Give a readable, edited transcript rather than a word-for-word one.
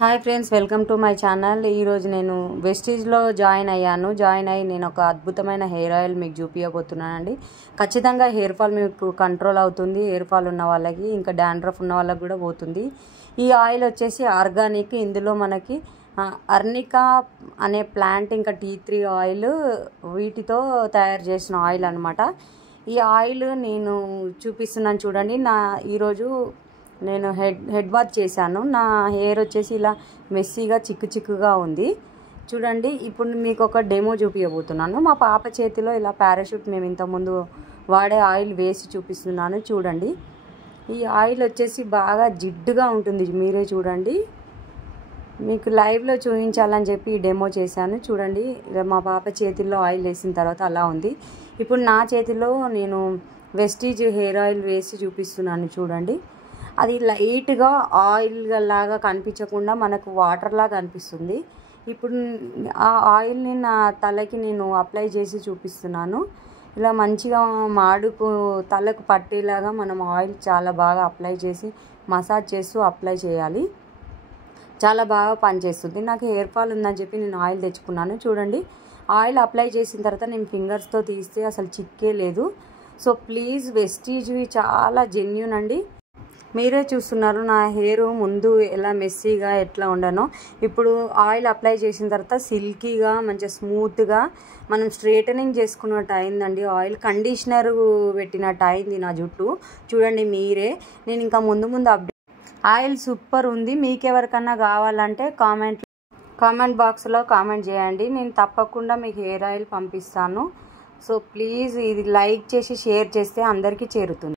Hi friends, welcome to my channel. ఈరోజు నేను వెస్టీజ్లో join అయ్యాను. జాయిన్ అయ్యి నేను ఒక అద్భుతమైన హెయిర్ ఆయిల్ మీకు చూపించబోతున్నానండి. ఖచ్చితంగా హెయిర్ ఫాల్ మీకు కంట్రోల్ అవుతుంది. హెయిర్ ఫాల్ ఉన్న వాళ్ళకి, ఇంకా డాండ్రఫ్ ఉన్న వాళ్ళకి కూడా పోతుంది. ఈ ఆయిల్ వచ్చేసి ఆర్గానిక్. ఇందులో మనకి అర్నికా అనే ప్లాంట్, ఇంకా టీ3 ఆయిల్, వీటితో తయారు చేసిన ఆయిల్ అనమాట. ఈ ఆయిల్ నేను చూపిస్తున్నాను చూడండి. ఈరోజు నేను హెడ్ బాత్ చేశాను. నా హెయిర్ వచ్చేసి ఇలా మెస్సీగా చిక్కుగా ఉంది చూడండి. ఇప్పుడు మీకు ఒక డెమో చూపించబోతున్నాను. మా పాప చేతిలో ఇలా పారాషూట్ మేము ఇంతకుముందు వాడే ఆయిల్ వేసి చూపిస్తున్నాను చూడండి. ఈ ఆయిల్ వచ్చేసి బాగా జిడ్డుగా ఉంటుంది. మీరే చూడండి. మీకు లైవ్లో చూపించాలని చెప్పి ఈ డెమో చేశాను చూడండి. మా పాప చేతిలో ఆయిల్ వేసిన తర్వాత అలా ఉంది. ఇప్పుడు నా చేతిలో నేను వెస్టీజ్ హెయిర్ ఆయిల్ వేసి చూపిస్తున్నాను చూడండి. అది లైట్గా ఆయిల్ లాగా కనిపించకుండా మనకు వాటర్ లాగా అనిపిస్తుంది. ఇప్పుడు ఆ ఆయిల్ని నా తలకి నేను అప్లై చేసి చూపిస్తున్నాను. ఇలా మంచిగా తలకు పట్టేలాగా మనం ఆయిల్ చాలా బాగా అప్లై చేసి మసాజ్ చేస్తూ అప్లై చేయాలి. చాలా బాగా పనిచేస్తుంది. నాకు హెయిర్ ఫాల్ ఉందని చెప్పి నేను ఆయిల్ తెచ్చుకున్నాను చూడండి. ఆయిల్ అప్లై చేసిన తర్వాత నేను ఫింగర్స్తో తీస్తే అసలు చిక్కే లేదు. సో ప్లీజ్, వెస్టీజ్వి చాలా జెన్యూన్ అండి. మీరే చూస్తున్నారు నా హెయిర్ ముందు ఎలా మెస్సీగా ఎట్లా ఉండనో. ఇప్పుడు ఆయిల్ అప్లై చేసిన తర్వాత సిల్కీగా మంచిగా స్మూత్గా మనం స్ట్రైటనింగ్ చేసుకున్నట్టు అయిందండి. ఆయిల్ కండిషనర్ పెట్టినట్టు అయింది నా జుట్టు చూడండి మీరే. నేను ఇంకా ముందు ఆయిల్ సూపర్ ఉంది. మీకెవరికన్నా కావాలంటే కామెంట్ బాక్స్లో కామెంట్ చేయండి. నేను తప్పకుండా మీకు హెయిర్ ఆయిల్ పంపిస్తాను. సో ప్లీజ్ ఇది లైక్ చేసి షేర్ చేస్తే అందరికీ చేరుతుంది.